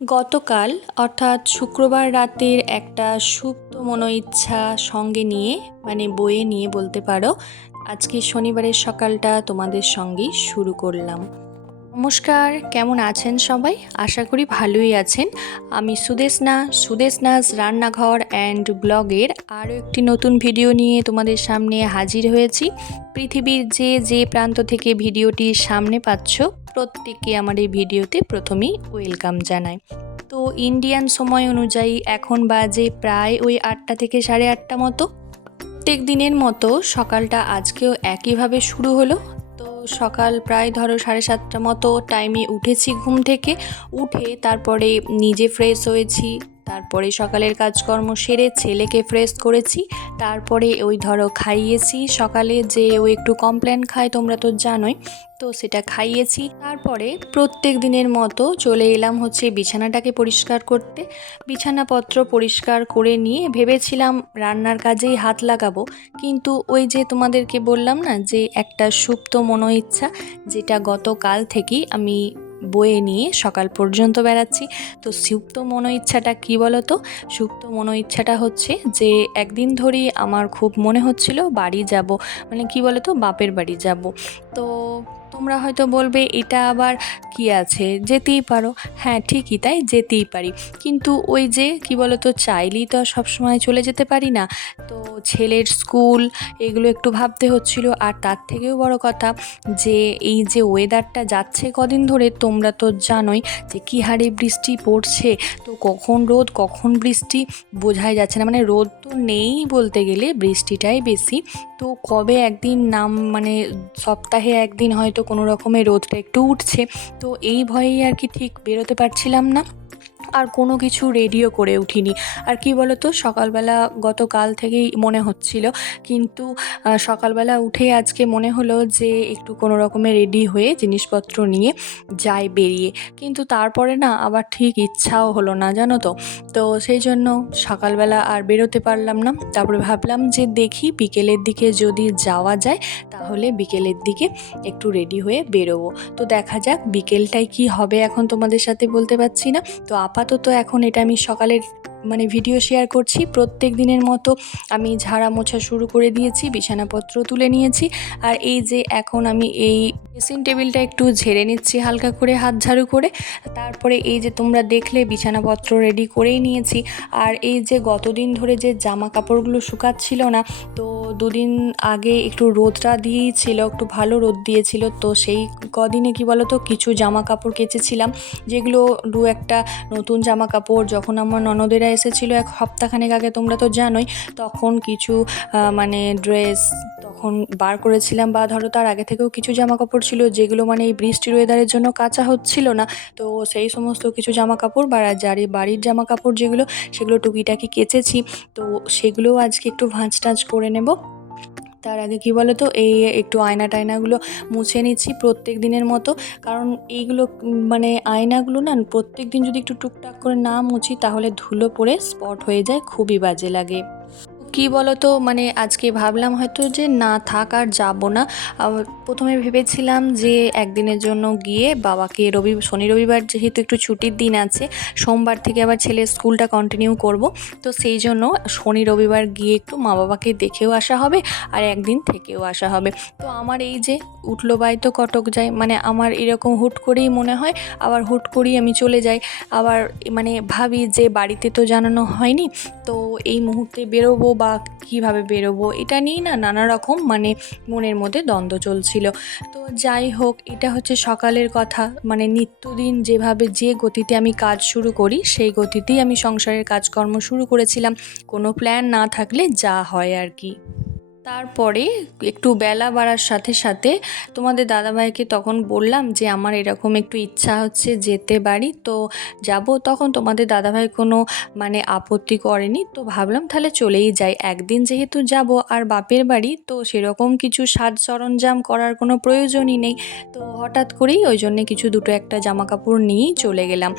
গতকাল, অর্থাৎ শুক্রবার রাতের একটা সুপ্ত মনোইচ্ছা সঙ্গে নিয়ে মানে বয়ে নিয়ে বলতে পারো, আজকে শনিবারের সকালটা তোমাদের সঙ্গে শুরু করলাম। নমস্কার, কেমন আছেন সবাই? আশা করি ভালোই আছেন। আমি সুদেশনা সুদেশনাস রান্নাঘর অ্যান্ড ব্লগের আরও একটি নতুন ভিডিও নিয়ে তোমাদের সামনে হাজির হয়েছি। পৃথিবীর যে যে প্রান্ত থেকে ভিডিওটি সামনে পাচ্ছ প্রত্যেককে আমার এই ভিডিওতে প্রথমেই ওয়েলকাম জানাই। তো ইন্ডিয়ান সময় অনুযায়ী এখন বাজে প্রায় ওই আটটা থেকে সাড়ে আটটা মতো। প্রত্যেক দিনের মতো সকালটা আজকেও একইভাবে শুরু হলো। তো সকাল প্রায় ধরো সাড়ে সাতটা মতো টাইমে উঠেছি ঘুম থেকে। উঠে তারপরে নিজে ফ্রেশ হয়েছি। তারপরে সকালের কাজকর্ম সেরে ছেলেকে ফ্রেশ করেছি। তারপরে ওই ধরো খাইয়েছি। সকালে যে ও একটু কমপ্লেন খায়, তোমরা তো জানোই, তো সেটা খাইয়েছি। তারপরে প্রত্যেক দিনের মতো চলে এলাম হচ্ছে বিছানাটাকে পরিষ্কার করতে। বিছানাপত্র পরিষ্কার করে নিয়ে ভেবেছিলাম রান্নার কাজেই হাত লাগাবো। কিন্তু ওই যে তোমাদেরকে বললাম না যে একটা সুপ্ত মনোইচ্ছা, যেটা গতকাল থেকেই আমি বয়ে নিয়ে সকাল পর্যন্ত বেড়াচ্ছি। তো সুপ্ত মনো ইচ্ছাটা কী বলো তো সুপ্ত মনো ইচ্ছাটা হচ্ছে যে একদিন ধরেই আমার খুব মনে হচ্ছিল বাড়ি যাব। মানে কি বলো তো বাপের বাড়ি যাব। তো তোমরা হয়তো বলবে, এটা আবার কি আছে? যেতেই পারো। হ্যাঁ ঠিকই তাই, যেতেই পারি। কিন্তু ওই যে, কি বলো তো চাইলেই তো আর সবসময় চলে যেতে পারি না। তো ছেলের স্কুল, এগুলো একটু ভাবতে হচ্ছিল। আর তার থেকেও বড় কথা যে, এই যে ওয়েদারটা যাচ্ছে কদিন ধরে, তোমরা তো জানোই যে কী হারে বৃষ্টি পড়ছে। তো কখন রোদ, কখন বৃষ্টি, বোঝাই যাচ্ছে না। মানে রোদ তো নেই বলতে গেলে, বৃষ্টিটাই বেশি। তো কবে একদিন নাম মানে সপ্তাহে একদিন হয়তো কোনো রকমের রোদটা একটু উঠছে। তো এই ভয়েই আর কি ঠিক বেরোতে পারছিলাম না। আর কোনো কিছু রেডিও করে উঠিনি। আর কি বলতো, সকালবেলা গতকাল থেকেই মনে হচ্ছিল। কিন্তু সকালবেলা উঠে আজকে মনে হলো যে একটু কোনো রকমের রেডি হয়ে জিনিসপত্র নিয়ে যাই বেরিয়ে। কিন্তু তারপরে না আবার ঠিক ইচ্ছাও হলো না, জানো তো। তো সেই জন্য সকালবেলা আর বেরোতে পারলাম না। তারপরে ভাবলাম যে দেখি বিকেলের দিকে যদি যাওয়া যায়, তাহলে বিকেলের দিকে একটু রেডি হয়ে বেরোবো। তো দেখা যাক বিকেলটায় কি হবে, এখন তোমাদের সাথে বলতে পারছি না। তো আপাতত এখন এটা আমি সকালের মানে ভিডিও শেয়ার করছি। প্রত্যেক দিনের মতো আমি ঝাড়া মোছা শুরু করে দিয়েছি, বিছানাপত্র তুলে নিয়েছি। আর এই যে এখন আমি এই ড্রেসিং টেবিলটা একটু ঝেড়ে নিচ্ছি হালকা করে, হাত ঝাড়ু করে। তারপরে এই যে তোমরা দেখলে বিছানাপত্র রেডি করেই নিয়েছি। আর এই যে গতদিন ধরে যে জামা কাপড়গুলো শুকাচ্ছিল না, তো দুদিন আগে একটু রোদটা দিয়েই ছিল একটু ভালো রোদ দিয়েছিল। তো সেই কদিনে কি বলো তো কিছু জামা কাপড় কেচেছিলাম, যেগুলো দু একটা নতুন জামা কাপড় যখন আমার ননদেরা এসেছিল এক সপ্তাহখানেক আগে, তোমরা তো জানোই, তখন কিছু মানে ড্রেস তখন বার করেছিলাম বা ধরো তার আগে থেকেও কিছু জামা কাপড় ছিল, যেগুলো মানে এই বৃষ্টির ওয়েদারের জন্য কাঁচা হচ্ছিল না, তো সেই সমস্ত কিছু জামা কাপড় বা যার বাড়ির জামা কাপড় যেগুলো, সেগুলো টুকিটাকি কেচেছি। তো সেগুলোও আজকে একটু ভাঁজ টাঁজ করে নেব। তার আগে কি বলো তো এই একটু আয়না টায়নাগুলো মুছে নিচ্ছি প্রত্যেক দিনের মতো। কারণ এইগুলো মানে আয়নাগুলো না, প্রত্যেক দিন যদি একটু টুকটাক করে না মুছি, তাহলে ধুলো পড়ে স্পট হয়ে যায়, খুবই বাজে লাগে। কি বলো তো মানে আজকে ভাবলাম হয়তো যে না থাক আর যাব না। প্রথমে ভেবেছিলাম যে একদিনের জন্য গিয়ে বাবাকে রবি, শনি রবিবার যেহেতু একটু ছুটির দিন আছে, সোমবার থেকে আবার ছেলে স্কুলটা কন্টিনিউ করব। তো সেই জন্য শনি রবিবার গিয়ে একটু মা বাবাকে দেখেও আসা হবে আর একদিন থেকেও আসা হবে। তো আমার এই যে উঠল বাই তো কটক যায় মানে আমার এরকম হুট করেই মনে হয়, আবার হুট করেই আমি চলে যাই। আবার মানে ভাবি যে বাড়িতে তো জানানো হয়নি, তো এই মুহূর্তে বেরোবো বা কীভাবে বেরোবো, এটা নিয়েই না নানা রকম মানে মনের মধ্যে দ্বন্দ্ব চলছিল। তো যাই হোক, এটা হচ্ছে সকালের কথা। মানে নিত্যদিন যেভাবে যে গতিতে আমি কাজ শুরু করি, সেই গতিতেই আমি সংসারের কাজকর্ম শুরু করেছিলাম। কোনো প্ল্যান না থাকলে যা হয় আর কি। তারপরে একটু বেলা বাড়ার সাথে সাথে তোমাদের দাদাভাইকে তখন বললাম যে আমার এরকম একটু ইচ্ছা হচ্ছে যেতে বাড়ি, তো যাব। তখন তোমাদের দাদাভাই কোনো মানে আপত্তি করেনি, তো ভাবলাম তাহলে চলেই যাই। একদিন যেহেতু যাব আর বাপের বাড়ি, তো সেরকম কিছু সাজ সরঞ্জাম করার কোনো প্রয়োজনই নেই। তো হঠাৎ করেই ওই জন্যে কিছু দুটো একটা জামা কাপড় নিয়েই চলে গেলাম।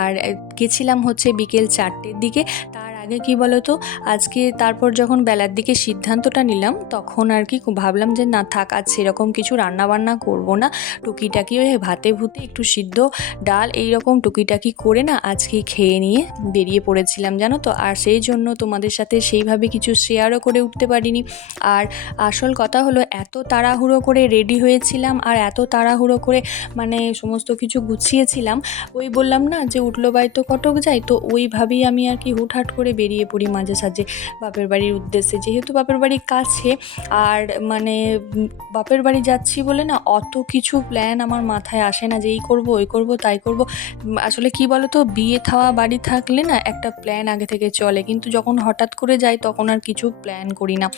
আর গেছিলাম হচ্ছে বিকেল চারটের দিকে, তার আগে কি বলো তো আজকে তারপর যখন বেলার দিকে সিদ্ধান্তটা নিলাম, তখন আর কি ভাবলাম যে, না থাক, আজ সেরকম কিছু রান্না বান্না করব না। টুকিটাকি ওই ভাতে ভুতে একটু সিদ্ধ ডাল এই রকম টুকিটাকি করে না, আজকে খেয়ে নিয়ে বেরিয়ে পড়েছিলাম, জানো তো? আর সেই জন্য তোমাদের সাথে সেইভাবে কিছু শেয়ারও করে উঠতে পারিনি। আর আসল কথা হলো, এত তাড়াহুড়ো করে রেডি হয়েছিলাম আর এত তাড়াহুড়ো করে মানে সমস্ত কিছু গুছিয়েছিলাম, ওই বললাম না যে, উঠল বাই তো কটক যাই। তো ওইভাবেই আমি আর কি হুটহাট করে বেরিয়ে পড়ি মাঝে সাঝে বাপের বাড়ির উদ্দেশ্যে। যেহেতু বাপের বাড়ি কাছে, আর মানে বাপের বাড়ি যাচ্ছি বলে না অত কিছু প্ল্যান আমার মাথায় আসে না যে এই করব, ওই করব, তাই করব। আসলে কি বলো তো বিয়ে থাওয়া বাড়ি থাকলে না একটা প্ল্যান আগে থেকে চলে। কিন্তু যখন হঠাৎ করে যাই তখন আর কিছু প্ল্যান করি না।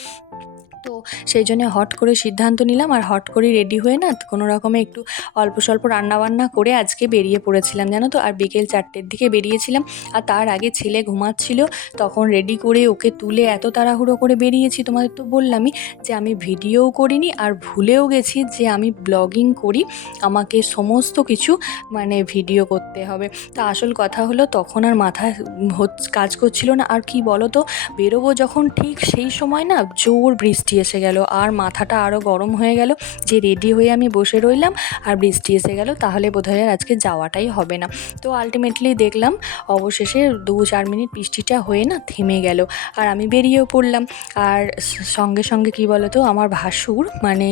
তো সেই জন্য হট করে সিদ্ধান্ত নিলাম আর হট করে রেডি হয়ে না কোনো রকমে একটু অল্প স্বল্প রান্নাবান্না করে আজকে বেরিয়ে পড়েছিলাম, জানো তো? আর বিকেল চারটের দিকে বেরিয়েছিলাম আর তার আগে ছেলে ঘুমাচ্ছিল, তখন রেডি করে ওকে তুলে এত তাড়াহুড়ো করে বেরিয়েছি। তোমাদের তো বললামই যে আমি ভিডিওও করিনি আর ভুলেও গেছি যে আমি ব্লগিং করি, আমাকে সমস্ত কিছু মানে ভিডিও করতে হবে। তা আসল কথা হলো তখন আর হচ- কাজ করছিল না। আর কি বলো তো বেরোবো যখন ঠিক সেই সময় না জোর বৃষ্টি এসে গেল। আর মাথাটা আরও গরম হয়ে গেল যে রেডি হয়ে আমি বসে রইলাম আর বৃষ্টি এসে গেল, তাহলে বোধহয় আর আজকে যাওয়াটাই হবে না। তো আলটিমেটলি দেখলাম অবশেষে দু চার মিনিট বৃষ্টিটা হয়ে না থেমে গেল আর আমি বেরিয়েও পড়লাম। আর সঙ্গে সঙ্গে কি বলো তো আমার ভাসুর মানে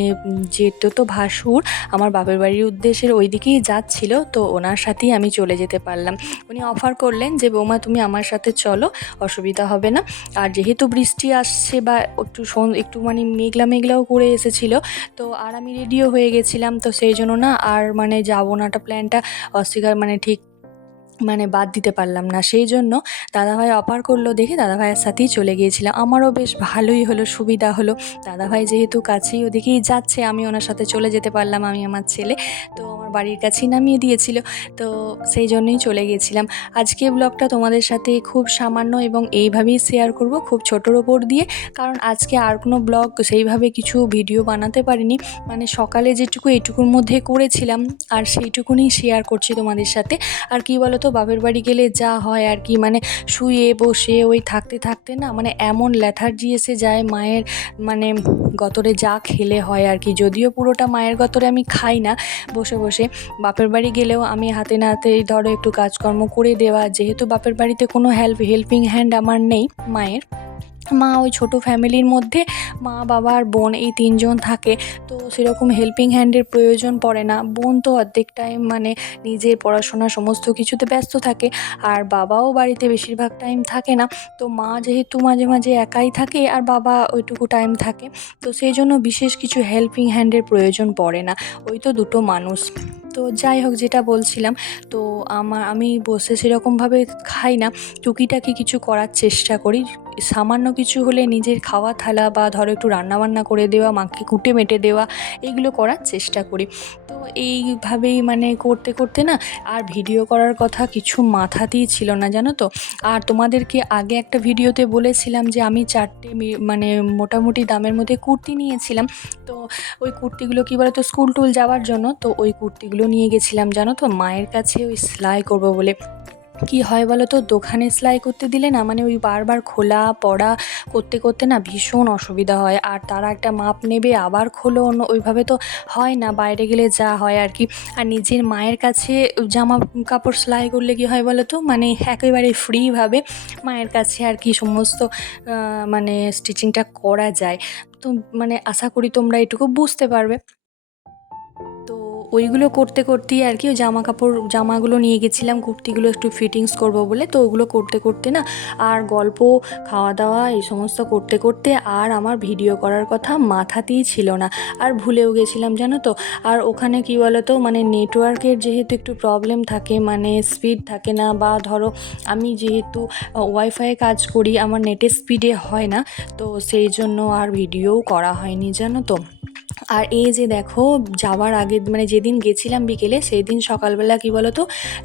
যেহেতু তো ভাসুর, আমার বাপের বাড়ির উদ্দেশ্যের ওই দিকেই যাচ্ছিল, তো ওনার সাথেই আমি চলে যেতে পারলাম। উনি অফার করলেন যে, বৌমা, তুমি আমার সাথে চলো, অসুবিধা হবে না। আর যেহেতু বৃষ্টি আসছে বা একটু একটু মানে মেঘলা মেঘলাও করে এসেছিল। তো আর আমি রেডিও হয়ে গেছিলাম, তো সেই জন্য না আর মানে যাব নাটা প্ল্যানটা অস্বীকার মানে ঠিক মানে বাদ দিতে পারলাম না। সেই জন্য দাদাভাই অপার করল দেখে দাদাভাইয়ের সাথেই চলে গিয়েছিলাম। আমারও বেশ ভালোই হলো, সুবিধা হলো। দাদাভাই যেহেতু কাছেই ওদিকেই যাচ্ছে, আমি ওনার সাথে চলে যেতে পারলাম, আমি আমার ছেলে। তো আমার বাড়ির কাছেই নামিয়ে দিয়েছিল। তো সেই জন্যই চলে গিয়েছিলাম। আজকে ব্লগটা তোমাদের সাথে খুব সামান্য এবং এইভাবেই শেয়ার করব, খুব ছোটোর ওপর দিয়ে। কারণ আজকে আর কোনো ব্লগ সেইভাবে কিছু ভিডিও বানাতে পারিনি। মানে সকালে যেটুকু এইটুকুর মধ্যে করেছিলাম, আর সেইটুকুনি শেয়ার করছি তোমাদের সাথে। আর কি বলো তো বাপের বাড়ি গেলে যা হয় আর কি মানে শুয়ে বসে ওই থাকতে থাকতে না মানে এমন ল্যাথার্জি এসে যায় মায়ের মানে গতরে যা খেলে হয় আর কি। যদিও পুরোটা মায়ের গতরে আমি খাই না, বসে বসে। বাপের বাড়ি গেলেও আমি হাতে না হাতে ধরো একটু কাজকর্ম করে দেওয়া, যেহেতু বাপের বাড়িতে কোনো হেল্প হেল্পিং হ্যান্ড আমার নেই মায়ের। মা ওই ছোটো ফ্যামিলির মধ্যে মা, বাবা আর বোন এই তিনজন থাকে। তো সেরকম হেল্পিং হ্যান্ডের প্রয়োজন পড়ে না। বোন তো অর্ধেক টাইম মানে নিজের পড়াশোনা সমস্ত কিছুতে ব্যস্ত থাকে আর বাবাও বাড়িতে বেশিরভাগ টাইম থাকে না। তো মা যেহেতু মাঝে মাঝে একাই থাকে আর বাবা ওইটুকু টাইম থাকে, তো সেই জন্য বিশেষ কিছু হেল্পিং হ্যান্ডের প্রয়োজন পড়ে না। ওই তো দুটো মানুষ। তো যাই হোক, যেটা বলছিলাম, তো আমার, আমি বসে সেরকমভাবে খাই না। টুকিটাকি কিছু করার চেষ্টা করি। সামান্য কিছু হলে নিজের খাওয়া থালা বা ধরো একটু রান্নাবান্না করে দেওয়া, মাকে কুটে মেটে দেওয়া, এগুলো করার চেষ্টা করি। তো এইভাবেই মানে করতে করতে না আর ভিডিও করার কথা কিছু মাথাতেই ছিল না, জানো তো? আর তোমাদেরকে আগে একটা ভিডিওতে বলেছিলাম যে আমি চারটে মানে মোটামুটি দামের মধ্যে কুর্তি নিয়েছিলাম। তো ওই কুর্তিগুলো কী বলো তো স্কুল টুল যাওয়ার জন্য তো ওই কুর্তিগুলো নিয়ে গেছিলাম, জানো তো? মায়ের কাছে ওই সেলাই করব বলে। কি হয় বলো তো দোকানে সেলাই করতে দিলে না মানে ওই বারবার খোলা, পড়া করতে করতে না ভীষণ অসুবিধা হয়। আর তারা একটা মাপ নেবে, আবার খোলো অন্য, ওইভাবে তো হয় না, বাইরে গেলে যা হয় আর কি। আর নিজের মায়ের কাছে জামা কাপড় সেলাই করলে কি হয় বলো তো মানে একেবারে ফ্রিভাবে মায়ের কাছে আর কি সমস্ত মানে স্টিচিংটা করা যায়। তো মানে আশা করি তোমরা এটুকু বুঝতে পারবে। ওইগুলো করতে করতেই আর কি জামা কাপড় জামাগুলো নিয়ে গেছিলাম, কুর্তিগুলো একটু ফিটিংস করব বলে, তো ওগুলো করতে করতে না আর গল্প খাওয়া দাওয়া এই সমস্ত করতে করতে আর আমার ভিডিও করার কথা মাথাতেই ছিল না। আর ভুলেও গেছিলাম, জানো তো? আর ওখানে কি বলো তো মানে নেটওয়ার্কের যেহেতু একটু প্রবলেম থাকে মানে স্পিড থাকে না বা ধরো আমি যেহেতু ওয়াইফাইয়ে কাজ করি, আমার নেটের স্পিডে হয় না, তো সেই জন্য আর ভিডিওও করা হয়নি, জানো তো? আর এই যে দেখো, যাওয়ার আগে মানে যেদিন গেছিলাম বিকেলে সেই দিন সকালবেলা কি বলতো,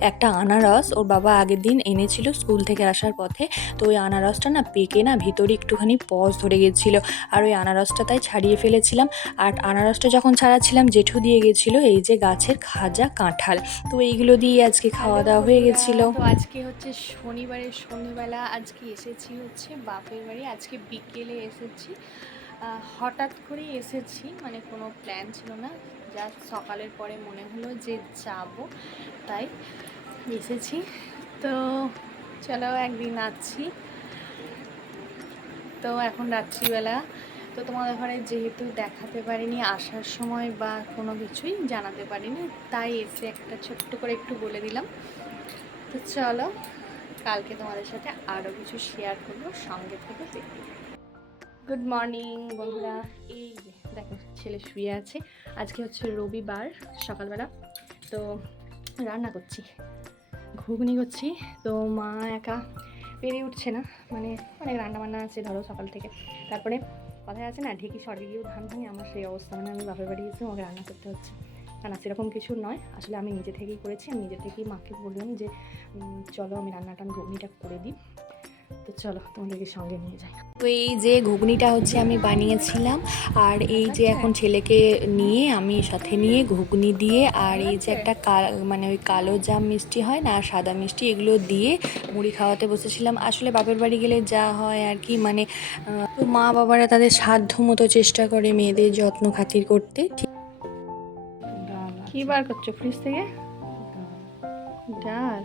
একটা আনারস ওর বাবা আগের দিন এনেছিল স্কুল থেকে আসার পথে। তো ওই আনারসটা না পেকে না, ভিতরে একটুখানি পজ ধরে গেছিল। আর ওই আনারসটা তাই ছাড়িয়ে ফেলেছিলাম। আর আনারসটা যখন ছাড়াচ্ছিলাম, জেঠু দিয়ে গেছিল এই যে গাছের খাজা কাঁঠাল। তো এইগুলো দিয়ে আজকে খাওয়া দাওয়া হয়ে গেছিল। আজকে হচ্ছে শনিবারের সন্ধ্যেবেলা আজকে এসেছি হচ্ছে বাপের বাড়ি। আজকে বিকেলে এসেছি। হঠাৎ করেই এসেছি মানে কোনো প্ল্যান ছিল না। যা সকালের পরে মনে হলো যে যাব, তাই এসেছি। তো চলো একদিন আছি তো এখন রাত্রিবেলা। তো তোমাদের ঘরে যেহেতু দেখাতে পারিনি, আসার সময় বা কোনো কিছুই জানাতে পারিনি, তাই এসে একটা ছোট্ট করে একটু বলে দিলাম। তো চলো, কালকে তোমাদের সাথে আরও কিছু শেয়ার করব, সঙ্গে থেকে দেখতে গুড মর্নিং বন্ধুরা। এই যে দেখো ছেলে শুয়ে আছে। আজকে হচ্ছে রবিবার সকালবেলা। তো রান্না করছি ঘুগনি করছি। তো মা একা পেরে উঠছে না। মানে অনেক রান্না বান্না আছে ধরো সকাল থেকে। তারপরে কথায় আছে না ঢেকি সরকে গিয়েও ধান ভাঙে। আমার সেই অবস্থা মানে আমি বাপের বাড়ি গেছি আমাকে রান্না করতে হচ্ছে। না না সেরকম কিছু নয়। আসলে আমি নিজে থেকেই করেছি। আমি নিজে থেকেই মাকে বললাম যে চলো আমি রান্নাটা আমি ঘুগনিটা করে দিই। তো চলো তোমাদেরকে সঙ্গে নিয়ে যাই। তো এই যে ঘুগনিটা হচ্ছে আমি বানিয়েছিলাম আর এই যে এখন ছেলেকে নিয়ে আমি সাথে নিয়ে ঘুগনি দিয়ে আর এই যে একটা মানে ওই কালো জাম মিষ্টি হয় না আর সাদা মিষ্টি এগুলো দিয়ে মুড়ি খাওয়াতে বসেছিলাম। আসলে বাপের বাড়ি গেলে যা হয় আর কি মানে তো মা বাবারা তাদের সাধ্য মতো চেষ্টা করে মেয়েদের যত্ন খাতির করতে। ঠিক কি বার করছ ফ্রিজ থেকে? ডাল।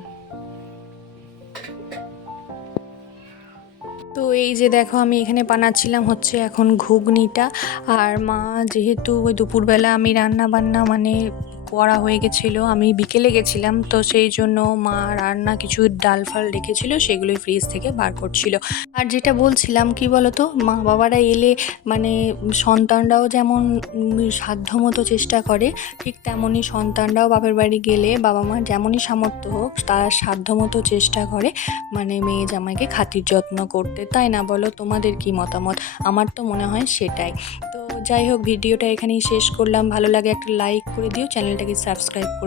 তো এই যে দেখো আমি এখানে বানাচ্ছিলাম হচ্ছে এখন ঘুগনিটা। আর মা যেহেতু ওই দুপুরবেলা আমি রান্না বান্না মানে করা হয়ে গেছিল, আমি বিকেলে গেছিলাম, তো সেই জন্য মা রান্না কিছু ডাল ফাল রেখেছিল, সেগুলোই ফ্রিজ থেকে বার করছিল। আর যেটা বলছিলাম, কি বলতো, মা বাবারা এলে মানে সন্তানরাও যেমন সাধ্যমতো চেষ্টা করে, ঠিক তেমনই সন্তানরাও বাপের বাড়ি গেলে বাবা মা যেমনই সামর্থ্য হোক, তারা সাধ্যমতো চেষ্টা করে মানে মেয়ে জামাইকে খাতির যত্ন করতে। তাই না বলো, তোমাদের কি মতামত? আমার তো মনে হয় সেটাই। তো যাই হোক, ভিডিওটা এখানেই শেষ করলাম। ভালো লাগে একটা লাইক করে দিও, চ্যানেলটাকে সাবস্ক্রাইব করে